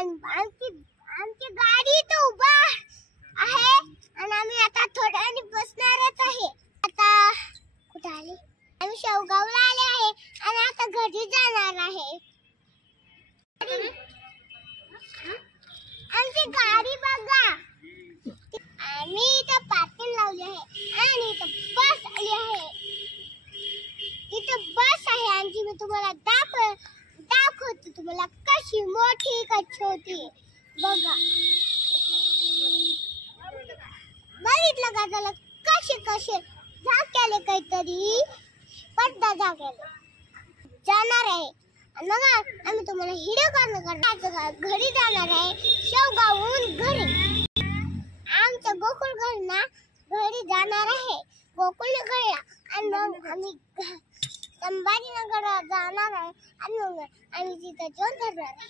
आमची गाडी तो उभा आहे आणि आम्ही आता थोड्या वेळाने बसणारच आहे। आता कुठे आले? आम्ही शेवगावला आले आहे आणि आता घरी जाणार आहे। आमची गाडी बघा, आम्ही इथं पार्किंग लावली आहे आणि इथं बस आली आहे। इथं बस आहे आमची, मी तुम्हाला दाखवते तुम्हाला कशी मोठी का छोटी बघा। बघितलं का त्याला कसे झाकेले काहीतरी पडदा झाकेले जाणार आहे। मग आम्ही तुम्हाला व्हिडिओ करणार घरी जाणार आहे, शेवगावहून घरी। आमच्या गोकुळ घरी जाणार आहे, गोकुळ घरी। आणि मग आम्ही संभाजीनगर जाणार आहे आणि मग आम्ही तिथं जेवण करणार आहे।